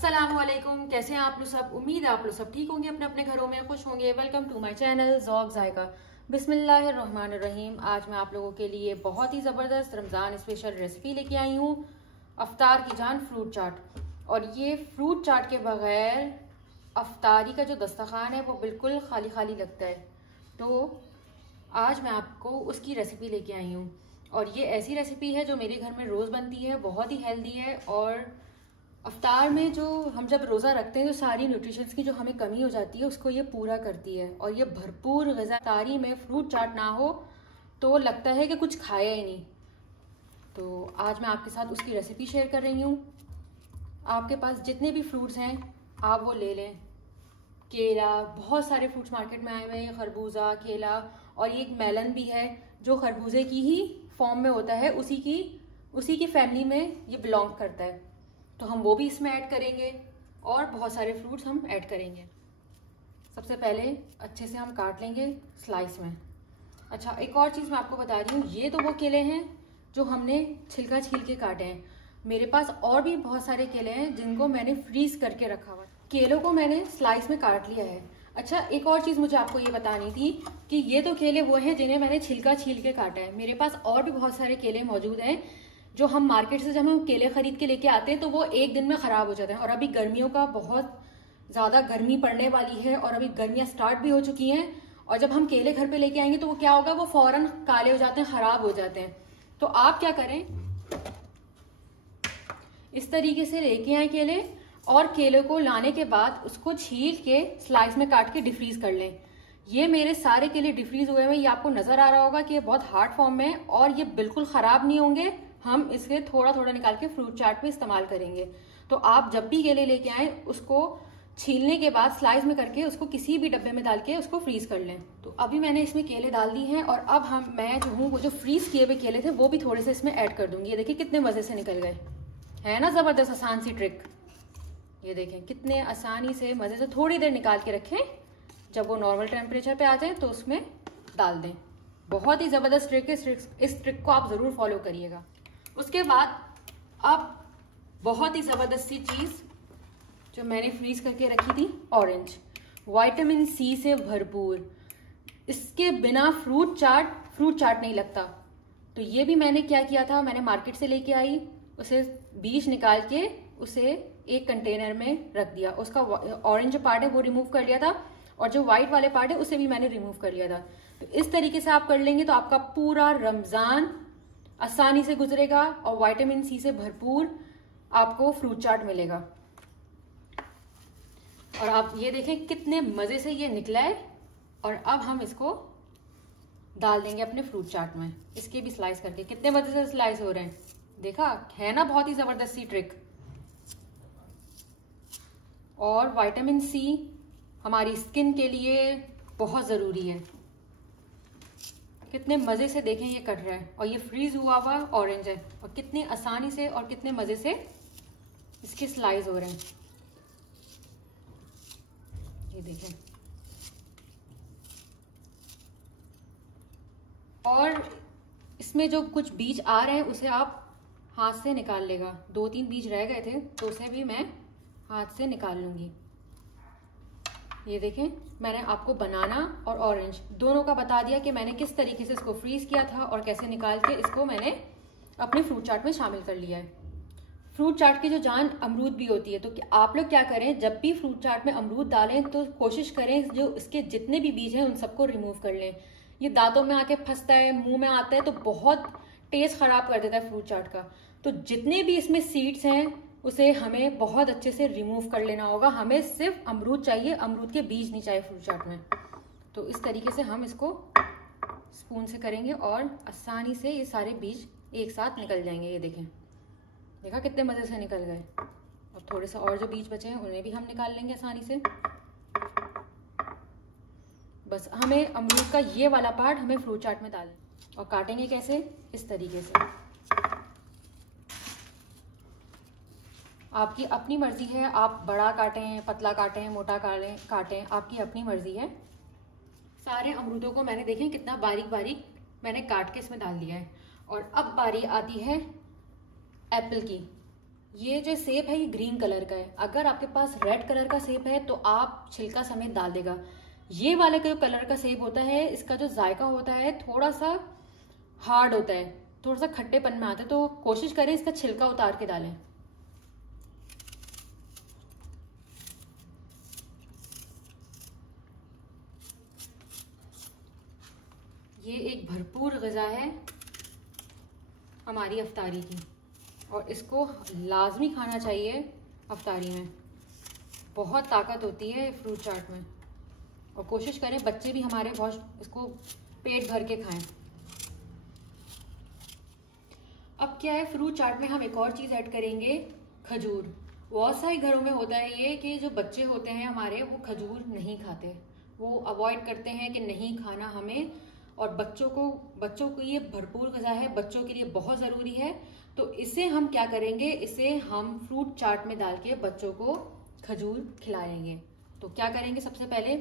अस्सलामुअलैकुम, कैसे हैं आप लोग सब। उम्मीद है आप लोग सब ठीक होंगे, अपने अपने घरों में खुश होंगे। Welcome to my channel Zauq Zayka. बिस्मिल्लाहिर्रहमानिर्रहीम। आज मैं आप लोगों के लिए बहुत ही ज़बरदस्त रमज़ान स्पेशल रेसिपी लेके आई हूँ, अफ्तार की जान फ्रूट चाट। और ये फ्रूट चाट के बगैर अफ्तारी का जो दस्तरखान है वो बिल्कुल खाली खाली लगता है। तो आज मैं आपको उसकी रेसिपी लेके आई हूँ। और ये ऐसी रेसिपी है जो मेरे घर में रोज़ बनती है, बहुत ही हेल्दी है। और अफ्तार में जो हम जब रोज़ा रखते हैं तो सारी न्यूट्रिशंस की जो हमें कमी हो जाती है उसको ये पूरा करती है। और ये भरपूर ग़िज़ा, अफ्तारी में फ्रूट चाट ना हो तो लगता है कि कुछ खाया ही नहीं। तो आज मैं आपके साथ उसकी रेसिपी शेयर कर रही हूँ। आपके पास जितने भी फ्रूट्स हैं आप वो ले लें। केला, बहुत सारे फ्रूट्स मार्केट में आए हुए हैं, खरबूजा, केला, और ये एक मेलन भी है जो खरबूजे की ही फॉर्म में होता है, उसी की फैमिली में ये बिलोंग करता है। तो हम वो भी इसमें ऐड करेंगे और बहुत सारे फ्रूट्स हम ऐड करेंगे। सबसे पहले अच्छे से हम काट लेंगे स्लाइस में। अच्छा, एक और चीज़ मैं आपको बता रही हूँ, ये तो वो केले हैं जो हमने छिलका छील के काटे हैं। मेरे पास और भी बहुत सारे केले हैं जिनको मैंने फ्रीज करके रखा हुआ है। केलों को मैंने स्लाइस में काट लिया है। अच्छा, एक और चीज़ मुझे आपको ये बतानी थी कि ये तो केले वो हैं जिन्हें मैंने छिलका छील के काटा है। मेरे पास और भी बहुत सारे केले मौजूद हैं जो हम मार्केट से जब हम केले खरीद के लेके आते हैं तो वो एक दिन में ख़राब हो जाते हैं। और अभी गर्मियों का बहुत ज़्यादा गर्मी पड़ने वाली है और अभी गर्मियाँ स्टार्ट भी हो चुकी हैं। और जब हम केले घर पे लेके आएंगे तो वो क्या होगा, वो फ़ौरन काले हो जाते हैं, ख़राब हो जाते हैं। तो आप क्या करें, इस तरीके से लेके आए केले, और केले को लाने के बाद उसको छील के स्लाइस में काट के डिफ्रीज कर लें। ये मेरे सारे केले डिफ्रीज हुए हैं, ये आपको नज़र आ रहा होगा कि ये बहुत हार्ड फॉर्म में है और ये बिल्कुल ख़राब नहीं होंगे। हम इसके थोड़ा थोड़ा निकाल के फ्रूट चाट में इस्तेमाल करेंगे। तो आप जब भी केले लेके आए उसको छीलने के बाद स्लाइस में करके उसको किसी भी डब्बे में डाल के उसको फ्रीज कर लें। तो अभी मैंने इसमें केले डाल दिए हैं और अब मैं जो हूँ वो जो फ्रीज किए हुए केले थे वो भी थोड़े से इसमें ऐड कर दूंगी। ये देखिए कितने मज़े से निकल गए, है ना ज़बरदस्त आसान सी ट्रिक। ये देखें कितने आसानी से मज़े से। थोड़ी देर निकाल के रखें, जब वो नॉर्मल टेम्परेचर पे आ जाए तो उसमें डाल दें। बहुत ही ज़बरदस्त ट्रिक है, इस ट्रिक को आप ज़रूर फॉलो करिएगा। उसके बाद अब बहुत ही ज़बरदस्त सी चीज़ जो मैंने फ्रीज करके रखी थी, ऑरेंज, विटामिन सी से भरपूर। इसके बिना फ्रूट चाट नहीं लगता। तो ये भी मैंने क्या किया था, मैंने मार्केट से लेके आई, उसे बीज निकाल के उसे एक कंटेनर में रख दिया। उसका ऑरेंज जो पार्ट है वो रिमूव कर लिया था और जो व्हाइट वाले पार्ट है उसे भी मैंने रिमूव कर लिया था। तो इस तरीके से आप कर लेंगे तो आपका पूरा रमज़ान आसानी से गुजरेगा और विटामिन सी से भरपूर आपको फ्रूट चाट मिलेगा। और आप ये देखें कितने मज़े से ये निकला है। और अब हम इसको डाल देंगे अपने फ्रूट चाट में। इसके भी स्लाइस करके कितने मज़े से स्लाइस हो रहे हैं, देखा है ना, बहुत ही ज़बरदस्त सी ट्रिक। और विटामिन सी हमारी स्किन के लिए बहुत ज़रूरी है। कितने मज़े से देखें ये कट रहा है और ये फ्रीज हुआ हुआ ऑरेंज है और कितनी आसानी से और कितने मज़े से इसके स्लाइस हो रहे हैं। ये देखें। और इसमें जो कुछ बीज आ रहे हैं उसे आप हाथ से निकाल लेगा। 2-3 बीज रह गए थे तो उसे भी मैं हाथ से निकाल लूंगी। ये देखें, मैंने आपको बनाना और ऑरेंज दोनों का बता दिया कि मैंने किस तरीके से इसको फ्रीज किया था और कैसे निकाल के इसको मैंने अपने फ्रूट चाट में शामिल कर लिया है। फ्रूट चाट की जो जान अमरूद भी होती है। तो आप लोग क्या करें, जब भी फ्रूट चाट में अमरूद डालें तो कोशिश करें जो इसके जितने भी बीज हैं उन सबको रिमूव कर लें। ये दांतों में आके फंसता है, मुंह में आता है तो बहुत टेस्ट खराब कर देता है फ्रूट चाट का। तो जितने भी इसमें सीड्स हैं उसे हमें बहुत अच्छे से रिमूव कर लेना होगा। हमें सिर्फ अमरूद चाहिए, अमरूद के बीज नहीं चाहिए फ्रूट चाट में। तो इस तरीके से हम इसको स्पून से करेंगे और आसानी से ये सारे बीज एक साथ निकल जाएंगे। ये देखें, देखा कितने मज़े से निकल गए। और थोड़े से और जो बीज बचे हैं उन्हें भी हम निकाल लेंगे आसानी से। बस हमें अमरूद का ये वाला पार्ट हमें फ्रूट चाट में डालें। और काटेंगे कैसे, इस तरीके से। आपकी अपनी मर्जी है, आप बड़ा काटें, पतला काटें, मोटा काटें, आपकी अपनी मर्जी है। सारे अमरूदों को मैंने देखें कितना बारीक बारीक मैंने काट के इसमें डाल दिया है। और अब बारी आती है एप्पल की। ये जो सेब है ये ग्रीन कलर का है, अगर आपके पास रेड कलर का सेब है तो आप छिलका समेत डाल देगा। ये वाला जो कलर का सेब होता है इसका जो जायका होता है थोड़ा सा हार्ड होता है, थोड़ा सा खट्टेपन में आता है, तो कोशिश करें इसका छिलका उतार के डालें। ये एक भरपूर ग़िज़ा है हमारी अफ्तारी की, और इसको लाजमी खाना चाहिए अफ्तारी में। बहुत ताकत होती है फ्रूट चाट में, और कोशिश करें बच्चे भी हमारे बहुत इसको पेट भर के खाएं। अब क्या है, फ्रूट चाट में हम एक और चीज़ ऐड करेंगे, खजूर। बहुत सारे घरों में होता है ये कि जो बच्चे होते हैं हमारे वो खजूर नहीं खाते, वो अवॉइड करते हैं कि नहीं खाना हमें, और बच्चों को ये भरपूर ग़िज़ा है, बच्चों के लिए बहुत ज़रूरी है। तो इसे हम क्या करेंगे, इसे हम फ्रूट चाट में डाल के बच्चों को खजूर खिलाएंगे। तो क्या करेंगे, सबसे पहले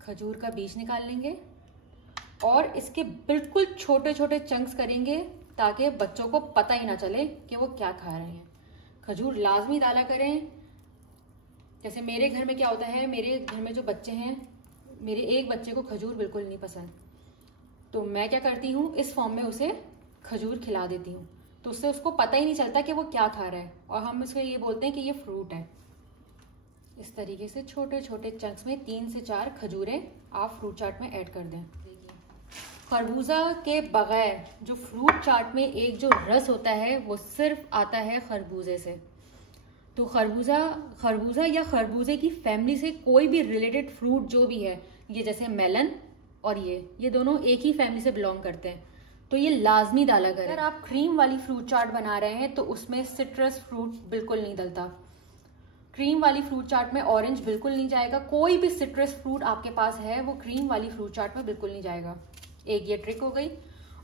खजूर का बीज निकाल लेंगे और इसके बिल्कुल छोटे छोटे चंक्स करेंगे ताकि बच्चों को पता ही ना चले कि वो क्या खा रहे हैं। खजूर लाजमी डाला करें। जैसे मेरे घर में क्या होता है, मेरे घर में जो बच्चे हैं, मेरे एक बच्चे को खजूर बिल्कुल नहीं पसंद, तो मैं क्या करती हूँ, इस फॉर्म में उसे खजूर खिला देती हूँ, तो उससे उसको पता ही नहीं चलता कि वो क्या खा रहा है, और हम उसको ये बोलते हैं कि ये फ्रूट है। इस तरीके से छोटे छोटे चंक्स में 3 से 4 खजूरें आप फ्रूट चाट में ऐड कर दें। खरबूजा के बगैर जो फ्रूट चाट में एक जो रस होता है वो सिर्फ आता है खरबूजे से। तो खरबूजा या खरबूजे की फैमिली से कोई भी रिलेटेड फ्रूट जो भी है, ये जैसे मेलन और ये दोनों एक ही फैमिली से बिलोंग करते हैं, तो ये लाजमी डाला करें। अगर आप क्रीम वाली फ्रूट चाट बना रहे हैं तो उसमें सिट्रस फ्रूट बिल्कुल नहीं डलता। क्रीम वाली फ्रूट चाट में ऑरेंज बिल्कुल नहीं जाएगा, कोई भी सिट्रस फ्रूट आपके पास है वो क्रीम वाली फ्रूट चाट में बिल्कुल नहीं जाएगा। एक ये ट्रिक हो गई।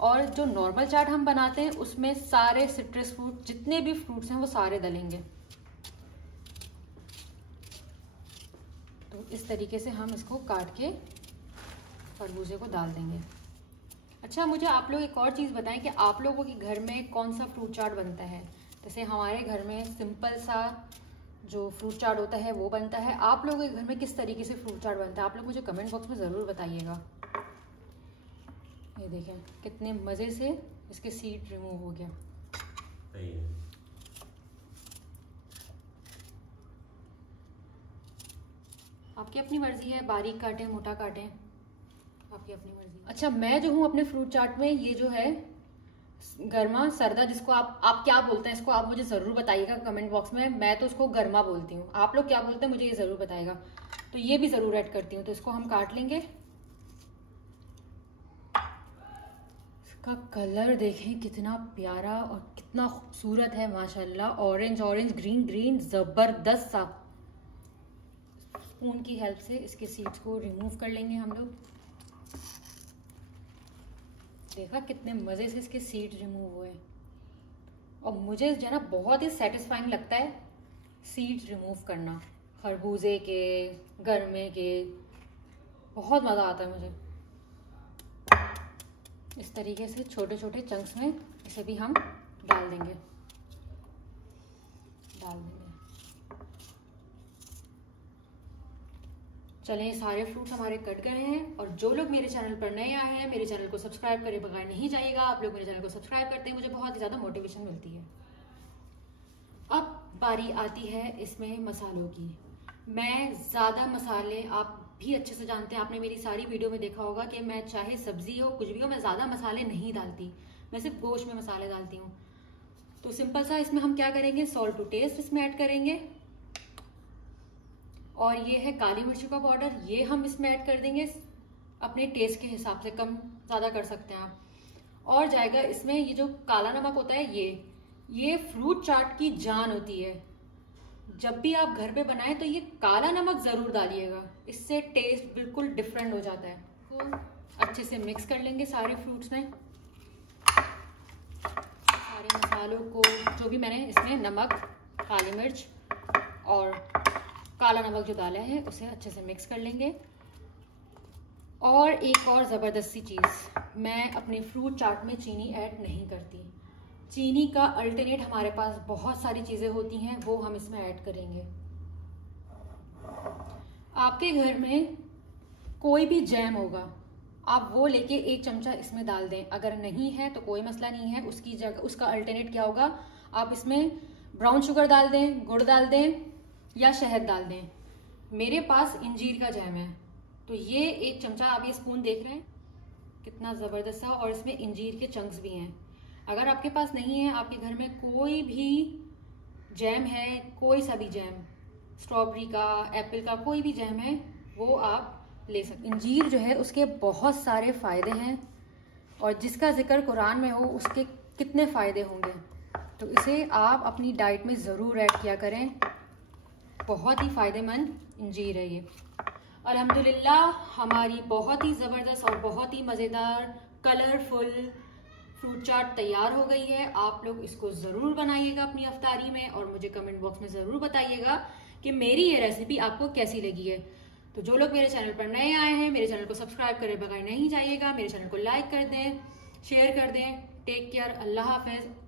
और जो नॉर्मल चाट हम बनाते हैं उसमें सारे सिट्रस फ्रूट, जितने भी फ्रूट्स हैं वो सारे डलेंगे। तो इस तरीके से हम इसको काट के खरबूजे को डाल देंगे। अच्छा, मुझे आप लोग एक और चीज़ बताएं कि आप लोगों के घर में कौन सा फ्रूट चाट बनता है। जैसे हमारे घर में सिंपल सा जो फ्रूट चाट होता है वो बनता है। आप लोगों के घर में किस तरीके से फ्रूट चाट बनता है, आप लोग मुझे कमेंट बॉक्स में ज़रूर बताइएगा। ये देखें कितने मज़े से इसके सीड रिमूव हो गया। आपकी अपनी मर्जी है, बारीक काटें मोटा काटें, आपकी अपनी मर्जी। अच्छा, मैं जो हूँ अपने फ्रूट चाट में ये जो है गरमा सरदा, जिसको आप क्या बोलते हैं इसको, आप मुझे ज़रूर बताइएगा कमेंट बॉक्स में। मैं तो उसको गरमा बोलती हूँ, आप लोग क्या बोलते हैं मुझे ये ज़रूर बताइएगा। तो ये भी ज़रूर ऐड करती हूँ। तो इसको हम काट लेंगे। इसका कलर देखें कितना प्यारा और कितना खूबसूरत है माशाल्लाह। ऑरेंज ऑरेंज, ग्रीन ग्रीन, ज़बरदस्त सा। स्पून की हेल्प से इसके सीड्स को रिमूव कर लेंगे हम लोग। देखा कितने मज़े से इसके सीड रिमूव हुए। और मुझे जो है ना बहुत ही सेटिस्फाइंग लगता है सीड रिमूव करना, खरबूजे के, गरमे के, बहुत मज़ा आता है मुझे। इस तरीके से छोटे छोटे चंक्स में इसे भी हम डाल देंगे। चलें, ये सारे फ्रूट्स हमारे कट गए हैं। और जो लोग मेरे चैनल पर नए आए हैं, मेरे चैनल को सब्सक्राइब करे बगैर नहीं जाइएगा। आप लोग मेरे चैनल को सब्सक्राइब करते हैं, मुझे बहुत ही ज़्यादा मोटिवेशन मिलती है। अब बारी आती है इसमें मसालों की। मैं ज़्यादा मसाले, आप भी अच्छे से जानते हैं, आपने मेरी सारी वीडियो में देखा होगा कि मैं चाहे सब्जी हो कुछ भी हो, मैं ज़्यादा मसाले नहीं डालती, मैं सिर्फ गोश्त में मसाले डालती हूँ। तो सिंपल सा इसमें हम क्या करेंगे, सॉल्ट टू टेस्ट इसमें ऐड करेंगे। और ये है काली मिर्ची का पाउडर, ये हम इसमें ऐड कर देंगे अपने टेस्ट के हिसाब से, कम ज़्यादा कर सकते हैं आप। और जाएगा इसमें ये जो काला नमक होता है, ये फ्रूट चाट की जान होती है। जब भी आप घर पे बनाएं तो ये काला नमक ज़रूर डालिएगा, इससे टेस्ट बिल्कुल डिफरेंट हो जाता है। तो अच्छे से मिक्स कर लेंगे सारे फ्रूट्स में, सारे मसालों को, जो भी मैंने इसमें नमक, काली मिर्च और काला नमक जो डाला है उसे अच्छे से मिक्स कर लेंगे। और एक और ज़बरदस्ती चीज़, मैं अपने फ्रूट चाट में चीनी ऐड नहीं करती। चीनी का अल्टरनेट हमारे पास बहुत सारी चीज़ें होती हैं, वो हम इसमें ऐड करेंगे। आपके घर में कोई भी जैम होगा, आप वो लेके 1 चमचा इसमें डाल दें। अगर नहीं है तो कोई मसला नहीं है, उसकी जगह उसका अल्टरनेट क्या होगा, आप इसमें ब्राउन शुगर डाल दें, गुड़ डाल दें या शहद डाल दें। मेरे पास इंजीर का जैम है तो ये 1 चमचा, आप ये स्पून देख रहे हैं कितना ज़बरदस्त है, और इसमें इंजीर के चंक्स भी हैं। अगर आपके पास नहीं है, आपके घर में कोई भी जैम है, कोई सा भी जैम, स्ट्रॉबेरी का, एप्पल का, कोई भी जैम है, वो आप ले सकते। इंजीर जो है उसके बहुत सारे फ़ायदे हैं, और जिसका जिक्र कुरान में हो उसके कितने फ़ायदे होंगे, तो इसे आप अपनी डाइट में ज़रूर ऐड किया करें। बहुत ही फ़ायदेमंद इंजीर है ये। अल्हम्दुलिल्लाह हमारी बहुत ही ज़बरदस्त और बहुत ही मज़ेदार कलरफुल फ्रूट चाट तैयार हो गई है। आप लोग इसको ज़रूर बनाइएगा अपनी अफ्तारी में, और मुझे कमेंट बॉक्स में ज़रूर बताइएगा कि मेरी ये रेसिपी आपको कैसी लगी है। तो जो लोग मेरे चैनल पर नए आए हैं, मेरे चैनल को सब्सक्राइब करे बगैर नहीं जाइएगा, मेरे चैनल को लाइक कर दें, शेयर कर दें। टेक केयर, अल्लाह हाफ़िज़।